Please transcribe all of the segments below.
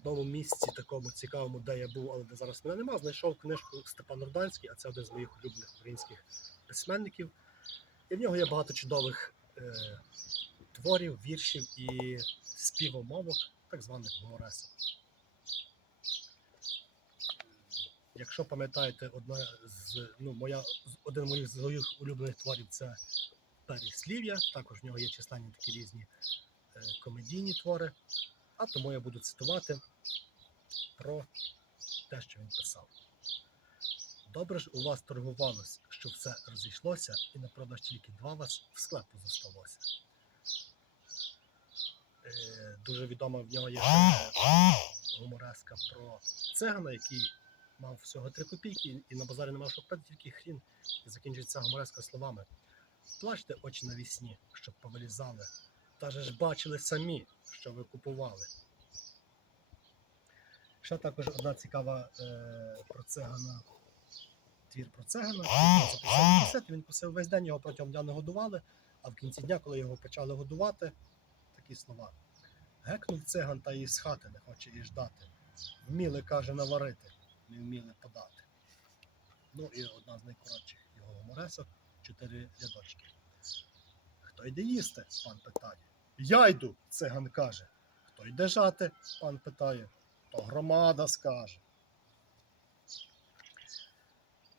одному місці такому цікавому, де я був, але де зараз мене нема, знайшов книжку Степан Руданський, а це один з моїх улюблених українських письменників. І в нього є багато чудових е, творів, віршів і співомовок, так званих гуморесок. Якщо пам'ятаєте, одна з ну, моя один з моїх з моїх улюблених творів це переслів'я. Також в нього є численні такі різні е, комедійні твори. А тому я буду цитувати про те, що він писав. Добре ж у вас торгувалось, що все розійшлося, і на продаж тільки два вас в склепу зосталося. Е, дуже відома в нього є гумореска про цигана, який мав всього три копійки і на базарі не мав що купити, тільки хрін. І закінчується гумореска словами. Плачте очі навісні, щоб повилізали, та ж бачили самі, що ви купували. Ще також одна цікава е, про цигана. Твір про цигана. Він касет, він посив весь день, його протягом дня не годували, а в кінці дня, коли його почали годувати, такі слова. Гекнув циган та із хати не хоче і ждати. Вміли, каже, наварити, не вміли подати. Ну і одна з найкоротших його гуморесок чотири рядочки. Хто йде їсти? пан питає. Я йду, циган каже. Хто йде жати? пан питає. То громада скаже.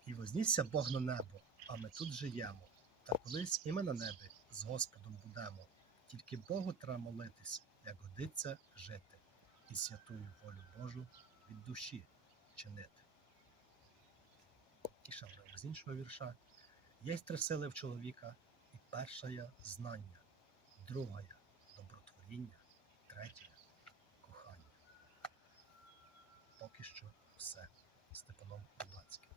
І вознісся Бог на небо, а ми тут живемо. Та колись і ми на небі з Господом будемо. Тільки Богу треба молитись, як годиться жити, і святую волю Божу від душі чинити. І ще з іншого вірша. Є три сили в чоловіка, першая знання, другая добротворіння, третя кохання. Поки що все Степаном Кубацьким.